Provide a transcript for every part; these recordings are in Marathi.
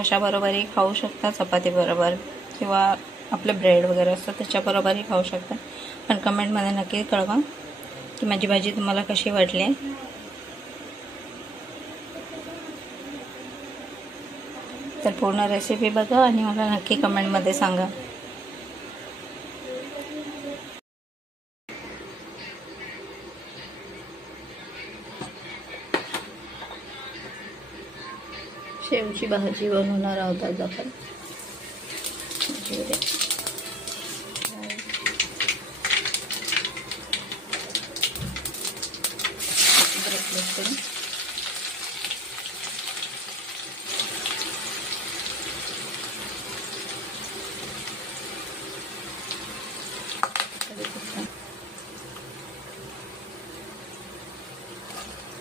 कशाबरोबरही खाऊ शकता, चपातीबरोबर किंवा आपलं ब्रेड वगैरे असतं त्याच्याबरोबरही खाऊ शकता. पण कमेंटमध्ये नक्की कळवा की माझी भाजी तुम्हाला कशी वाटली. तर पूर्ण रेसिपी बघा आणि मला नक्की कमेंटमध्ये सांगा. शेवची भाजी बनवणार आहोत आज आपण.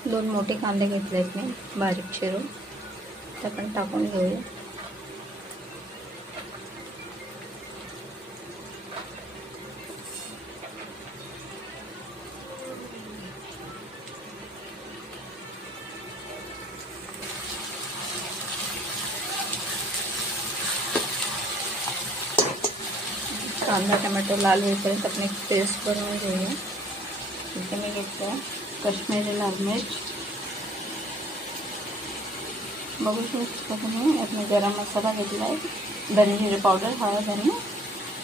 दोन मोठे कांदे घेतलेत मी बारीक चिरून, ते आपण टाकून घेऊया. कांदा टमाटो लाल होईपर्यंत आपण एक पेस्ट बनवून घेऊया. इथे मी घेतलं काश्मीरी लाल मिर्च, बघू शकता तुम्ही. आपण गरम मसाला घेतला आहे, धने जिरे पावडर, हळद आणि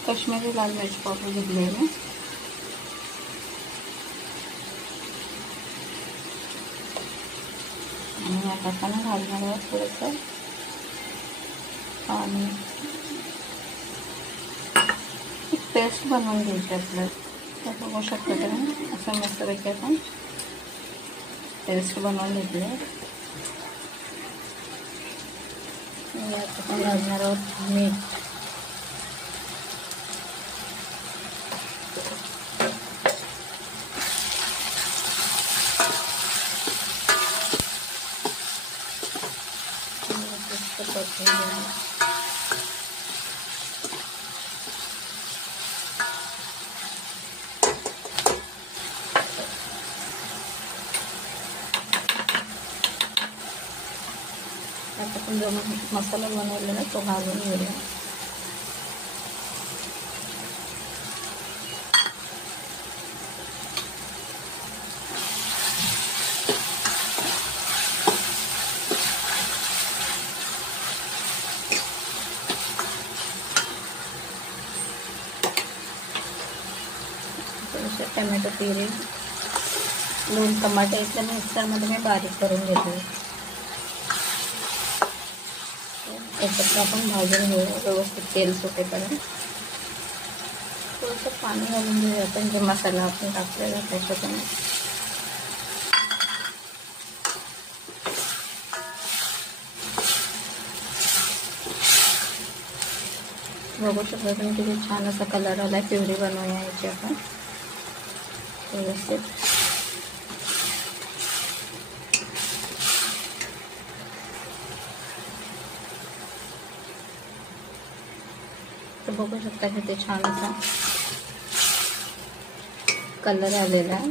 काश्मीरी लाल मिर्च पावडर घेतली आहे मी. आणि आता आपण घालणार आहोत थोडंसं पाणी. पेस्ट बनवून घ्यायची आपल्याला. तर बघू शकता तुम्ही असं मस्तपैकी आपण पेस्ट बनवून घेतली आहे. यात आपण घालणार आहोत मीठ. आता आपण जो मसाला बनवलेला तो घालून घेऊया. थोडेसे टमॅटो प्युरी, 2 टमाटे इथल्या मिक्सरमध्ये मी बारीक करून घेतले. एकत्र आपण भाजून घेऊया व्यवस्थित तेल सुटेपर्यंत. थोडंसं पाणी घालून घेऊया आपण जे मसाला आपण टाकलेला त्याच्यातून. बघू शकता तुम्ही किती छान असा कलर आला. प्युरी बनवूया याची आपण व्यवस्थित. तर बघू शकता की ते छान असा कलर आलेला आहे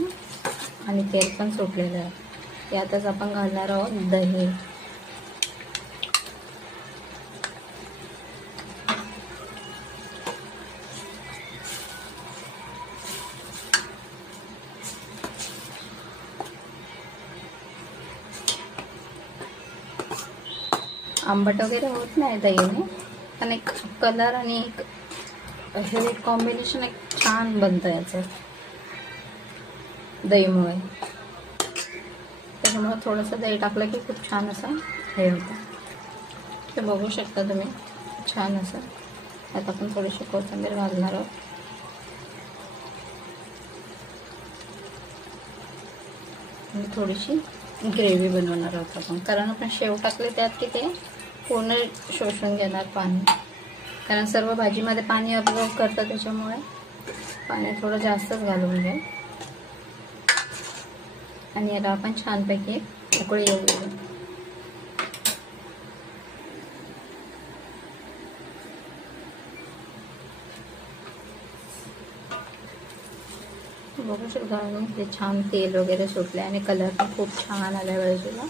आणि तेल पण सुटलेलं आहे. यातच आपण घालणार आहोत दही. आंबट वगैरे होत नाही दहीने, पण एक कलर आणि हे कॉम्बिनेशन एक छान बनतं याचं दहीमुळे. त्याच्यामुळे थोडंसं दही टाकलं की खूप छान असं हे होतं. ते बघू शकता तुम्ही छान असं. आता आपण थोडीशी कोथिंबीर घालणार आहोत. आणि थोडीशी ग्रेव्ही बनवणार आहोत आपण, कारण आपण शेव टाकले त्यात की ते पूर्ण शोषून घेणार पाणी. कारण सर्व भाजीमध्ये पाणी अब्झॉर्ब करतं, त्याच्यामुळे पाणी थोडं जास्तच घालून घ्या. आणि याला आपण छानपैकी उकळी येऊ देऊ. बघू शकता ते छान तेल वगैरे सुटले आणि कलर पण खूप छान आला बाजूला.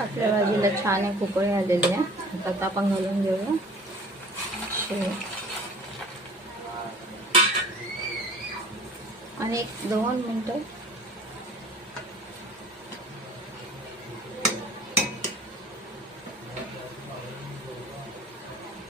आपल्या भाजीला छान एक उकळी आलेली आहे. आता आपण घालून घेऊया शेव आणि 1-2 मिनटं